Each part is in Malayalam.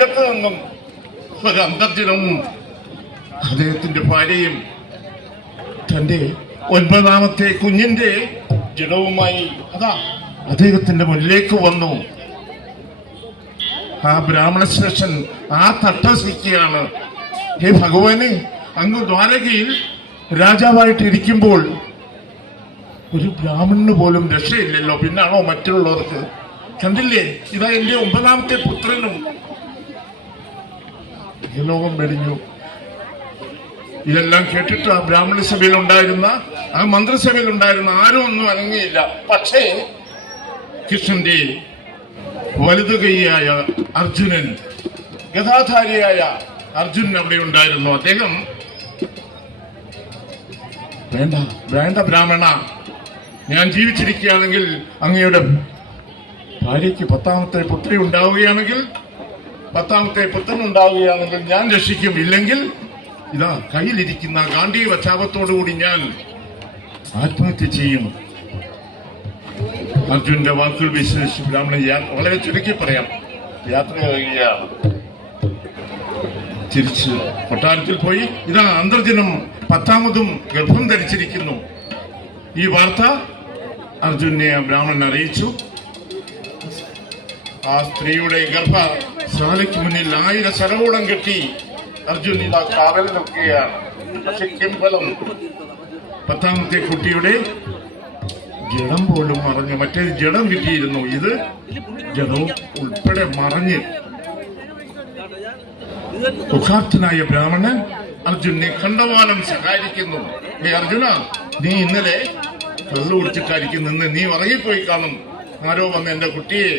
ഇടത്ത് ഒരു അന്തർജനവും അദ്ദേഹത്തിന്റെ ഭാര്യയും തന്റെ ഒൻപതാമത്തെ കുഞ്ഞിന്റെ ജഡവുമായി അതാ അദ്ദേഹത്തിന്റെ മുന്നിലേക്ക് വന്നു. ആ ബ്രാഹ്മണ ശ്രേഷൻ ആ തട്ടസിക്കുകയാണ് ഹേ ഭഗവാനെ അങ്ങ് ദ്വാരകയിൽ രാജാവായിട്ട് ഇരിക്കുമ്പോൾ ഒരു ബ്രാഹ്മണന് പോലും രക്ഷയില്ലല്ലോ. പിന്നാണോ മറ്റുള്ളവർക്ക്? കണ്ടില്ലേ? ഇതാ എന്റെ ഒമ്പതാമത്തെ പുത്രനും. ലോകം വെടിഞ്ഞു. ഇതെല്ലാം കേട്ടിട്ട് ആ ബ്രാഹ്മണ സഭയിൽ ഉണ്ടായിരുന്ന ആ മന്ത്രിസഭയിൽ ഉണ്ടായിരുന്ന ആരും ഒന്നും അനങ്ങിയില്ല. പക്ഷേ കൃഷ്ണന്റെ വലുത് കൈയായ അർജുനൻ ഗതാധാരിയായ അർജുനൻ അവിടെ ഉണ്ടായിരുന്നു. അദ്ദേഹം വേണ്ട വേണ്ട ബ്രാഹ്മണ. ഞാൻ ജീവിച്ചിരിക്കുകയാണെങ്കിൽ അങ്ങയുടെ ഭാര്യയ്ക്ക് പത്താമത്തെ പുത്രി ഉണ്ടാവുകയാണെങ്കിൽ പത്താമത്തെ പുത്രൻ ഉണ്ടാവുകയാണെങ്കിൽ ഞാൻ രക്ഷിക്കും. ഇല്ലെങ്കിൽ ഇതാ കയ്യിലിരിക്കുന്ന ഗാന്ധി കൂടി ഞാൻ ആത്മഹത്യ ചെയ്യും. അർജുന്റെ വാക്കുകൾ വിശേഷ ബ്രാഹ്മണൻ വളരെ ചുരുക്കി പറയാം. യാത്ര ചെയ്യുകയാണ് തിരിച്ച് കൊട്ടാരത്തിൽ പോയി. ഇതാ അന്തർജനം പത്താമതും ഗർഭം ധരിച്ചിരിക്കുന്നു. ഈ വാർത്ത അർജുനെ ബ്രാഹ്മണൻ അറിയിച്ചു. ആ സ്ത്രീയുടെ ഗർഭശാലയ്ക്ക് മുന്നിൽ ആയിരം ശരകൂടം കെട്ടി അർജുൻ ഇതാ കാവൽ നിൽക്കുകയാണ്. പക്ഷെ കെമ്പലം പത്താമത്തെ കുട്ടിയുടെ ജഡം പോലും മറഞ്ഞു മറ്റേ ജഡം കിട്ടിയിരുന്നു. ഇത് ജഡവും ഉൾപ്പെടെ മറഞ്ഞ് ദുഃഖാർത്ഥനായ ബ്രാഹ്മണൻ അർജുനെ കണ്ടവാനം സഹായിക്കുന്നു. ഏ അർജുന നീ ഇന്നലെ കള്ളു കുടിച്ചിട്ടായിരിക്കും നിന്ന് നീ ഉറങ്ങിപ്പോയി കാണും. ആരോ വന്ന് എന്റെ കുട്ടിയെ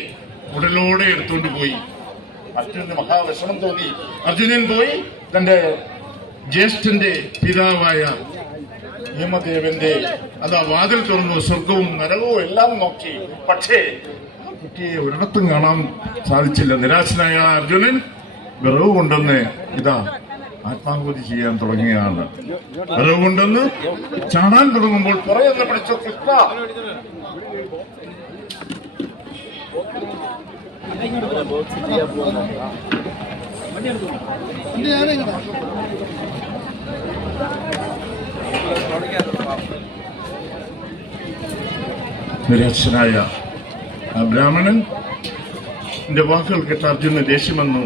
ഉടലോടെ എടുത്തുകൊണ്ട് പോയി. അർജുനന് മഹാവിഷമം തോന്നി. അർജുനൻ പോയി തന്റെ ജ്യേഷ്ഠന്റെ പിതാവായ ഭീമദേവന്റെ അതാ വാതിൽ തുറന്നു സ്വർഗവും നരകവും എല്ലാം നോക്കി. പക്ഷേ കുട്ടിയെ ഒരിടത്തും കാണാൻ സാധിച്ചില്ല. നിരാശനായ അർജുനൻ വിറവ് കൊണ്ടുവന്ന് ഇതാ ആത്മാഹുതി ചെയ്യാൻ തുടങ്ങിയാണ് വിറവ് കൊണ്ടുവന്ന് ചാടാൻ തുടങ്ങുമ്പോൾ പുറയെന്ന് പിടിച്ചു കൃഷ്ണ നിരാശനായ ആ ബ്രാഹ്മണൻ വാക്കുകൾ കേട്ട അർജുന ദേഷ്യം വന്നു.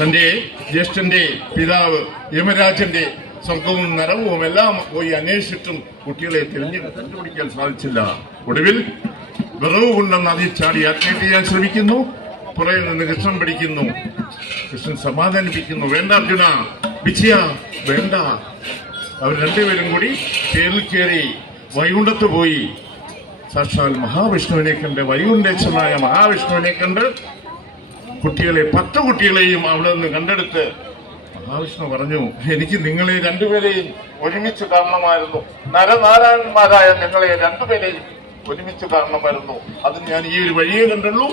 തന്റെ ജ്യേഷ്ഠന്റെ പിതാവ് യമരാജന്റെ സ്വർഗവും നരവും എല്ലാം പോയി അന്വേഷിച്ചിട്ടും കുട്ടികളെ തിരഞ്ഞു കണ്ടുപിടിക്കാൻ സാധിച്ചില്ല. ഒടുവിൽ വിറവ് കൊണ്ടെന്ന് അതിൽ ചാടി ആത്മഹത്യ ചെയ്യാൻ ശ്രമിക്കുന്നു. പുറകിൽ നിന്ന് കൃഷ്ണൻ പിടിക്കുന്നു. കൃഷ്ണൻ സമാധാനിപ്പിക്കുന്നു. വേണ്ട അർജുന. വിജയ വേണ്ട. അവർ രണ്ടുപേരും കൂടി പേരിൽ കയറി വൈകുണ്ഠത്ത് പോയി. സാക്ഷാൽ മഹാവിഷ്ണുവിനെ കണ്ട് വൈകുണ്ഠേശ്വരനായ മഹാവിഷ്ണുവിനെ കണ്ട് കുട്ടികളെ പത്ത് കുട്ടികളെയും അവിടെ നിന്ന് കണ്ടെടുത്ത് മഹാവിഷ്ണു പറഞ്ഞു എനിക്ക് നിങ്ങളെ രണ്ടുപേരെയും ഒരുമിച്ച് കാണണമായിരുന്നു. നരനാരായണന്മാരായ നിങ്ങളെ രണ്ടുപേരെയും ഒരുമിച്ച് കാണണമായിരുന്നു. അത് ഞാൻ ഈ ഒരു വഴിയെ കണ്ടുള്ളൂ.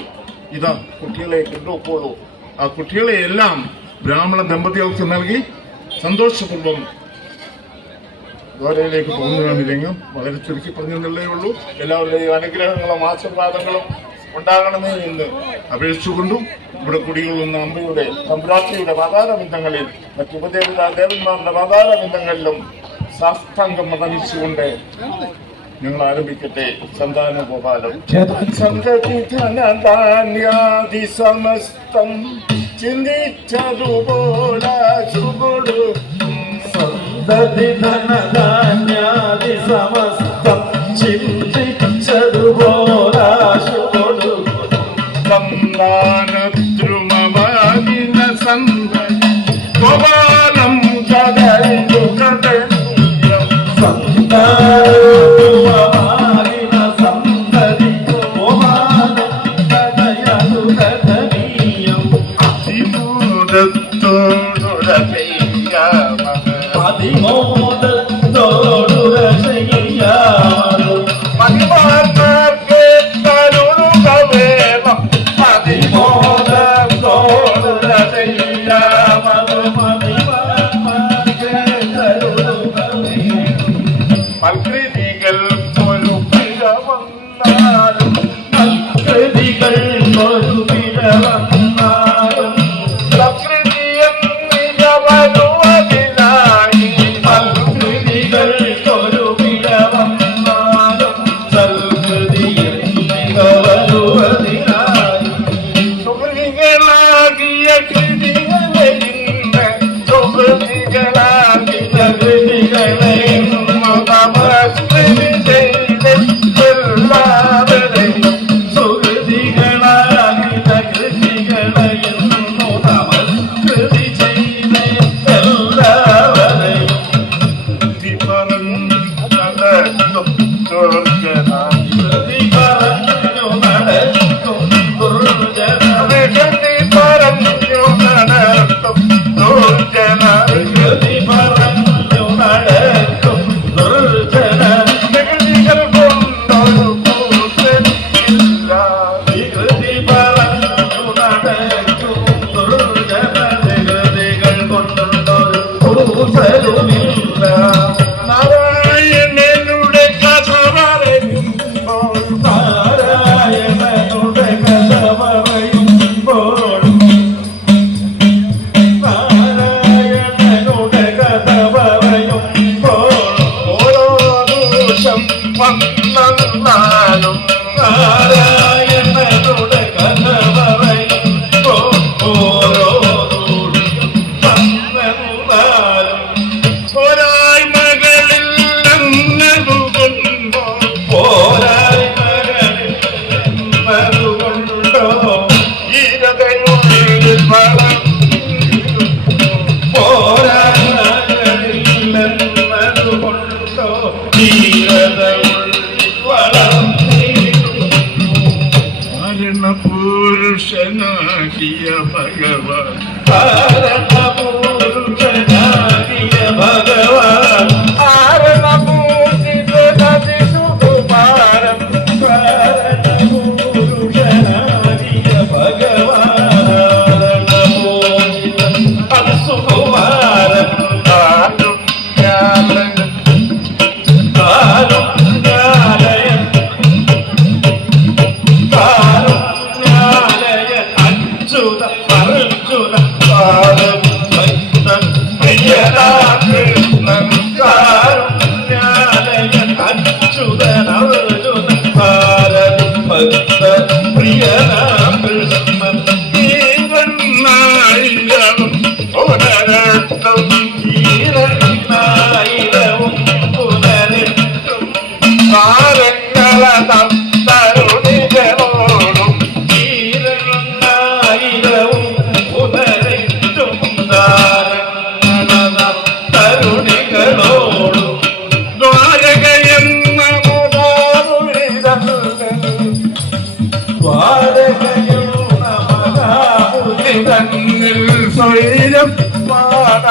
ഇതാ കുട്ടികളെ കണ്ടുപോക്കോളൂ ആ കുട്ടികളെ എല്ലാം ബ്രാഹ്മണ ദമ്പതികൾക്ക് നൽകി സന്തോഷപൂർവം ദ്വാരയിലേക്ക് പോകുന്നതാണ് രംഗം വളരെ ചുരുക്കി പറഞ്ഞെന്നുള്ളേ ഉള്ളൂ. എല്ലാവരുടെയും അനുഗ്രഹങ്ങളും ആശീർവാദങ്ങളും ഉണ്ടാകണമേ എന്ന് അപേക്ഷിച്ചുകൊണ്ടും ഇവിടെ കുടികൊള്ളുന്ന അമ്മയുടെ സമ്പ്രാപ്തിയുടെ പാതാരബന്ധങ്ങളിൽ മറ്റു ഉപദേവത ദേവന്മാരുടെ പാതാരബന്ധങ്ങളിലും സാഷ്ടാംഗം മതമിച്ചുകൊണ്ട് ഞങ്ങൾ ആരംഭിക്കട്ടെ സന്താന ഗോപാലം. സന്തതിധനധാന്യാദി സമസ്തം ചിന്തിച്ചതുപോലെ സന്തതിധനധാന്യാദി സമസ്തം ചിന്തിച്ചതുപോലാശുകൊടു സന്താനദ്രുമവാദിന സന്ത ഗോപാലം 给我 Narayana I Kala Kala Kala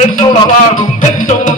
பெற்றோர் அவாடும் பெற்றோர்